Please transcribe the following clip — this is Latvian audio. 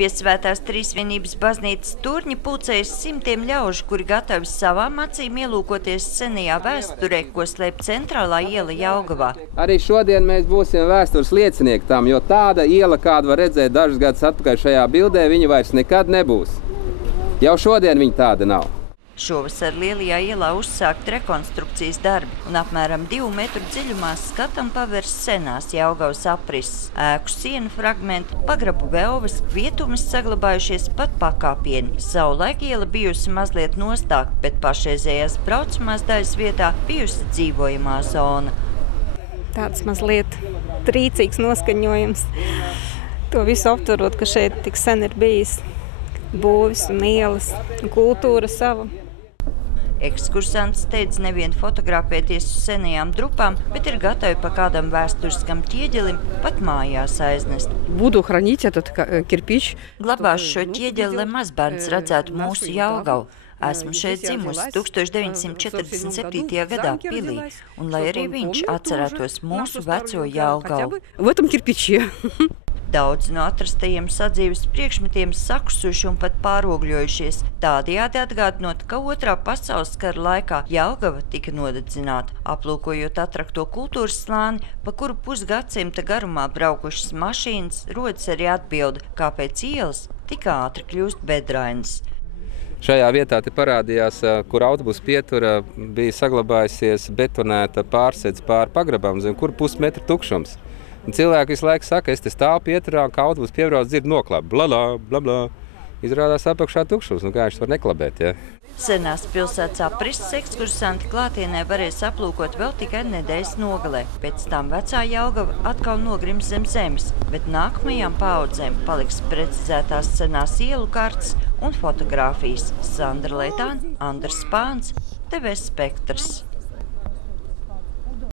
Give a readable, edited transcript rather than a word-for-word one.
Pie Svētās Trīsvienības baznīcas turņa pulcējas simtiem ļaužu, kuri gatavi savām acīm ielūkoties senajā vēsturē, ko slēp centrālā iela Jelgavā. Arī šodien mēs būsim vēstures liecinieki tam, jo tāda iela, kādu var redzēt dažus gadus atpakaļ šajā bildē, viņa vairs nekad nebūs. Jau šodien viņa tāda nav. Šovasar Lielajā ielā uzsākt rekonstrukcijas darbi un apmēram 2 metru dziļumā skatam pavērs senās Jelgavas aprises, ēku sienu fragmenti, pagrabu velves, vietumis saglabājušies pat pakāpieni. Savulaik iela bijusi mazliet nostāk, bet pašreizējās braucamās daļas vietā bijusi dzīvojamā zona. Tāds mazliet trīcīgs noskaņojums. To visu aptverot, ka šeit tik sen ir bijis būvis un ielas un kultūra sava. Ekskursanti steidz nevien fotografēties uz senajām drupām, bet ir gatavi pa kādam vēsturiskam ķieģelim pat mājās aiznest. Glabāšu šo ķieģeli, lai mazbērns redzētu mūsu Jelgavu. Esmu šeit dzimusi 1947. gadā pilī, un lai arī viņš atcerētos mūsu veco Jelgavu. Daudz no atrastajiem sadzīves priekšmetiem sakusuši un pat pārogļojušies, tādējādi atgādinot, ka Otrā pasaules kara laikā Jelgava tika nodedzināta. Aplūkojot atrakto kultūras slāni, pa kuru pusgadsimta garumā braukušas mašīnas, rodas arī atbilde, kāpēc ielas tik ātri kļūst bedrainas. Šajā vietā te parādījās, kur autobusu pietura bija saglabājusies betonēta pārsedze pāri pagrabam, zem kur pusmetra tukšums. Un cilvēki visu laiku saka, es te stāvu pieturā, kā autobusu piebrauc, dzird noklāp, blablā, blablā. Izrādās apakšā tukšums, nu kā viņš var neklabēt, ja? Senās pilsētas aprises ekskursanti klātienē varēs aplūkot vēl tikai nedēļas nogalē. Pēc tam vecā Jelgava atkal nogrims zem zemes, bet nākamajām paaudzēm paliks precizētās senās ielu kartes un fotogrāfijas. Sandra Leitāne, Andris Spāns, TV Spektrs.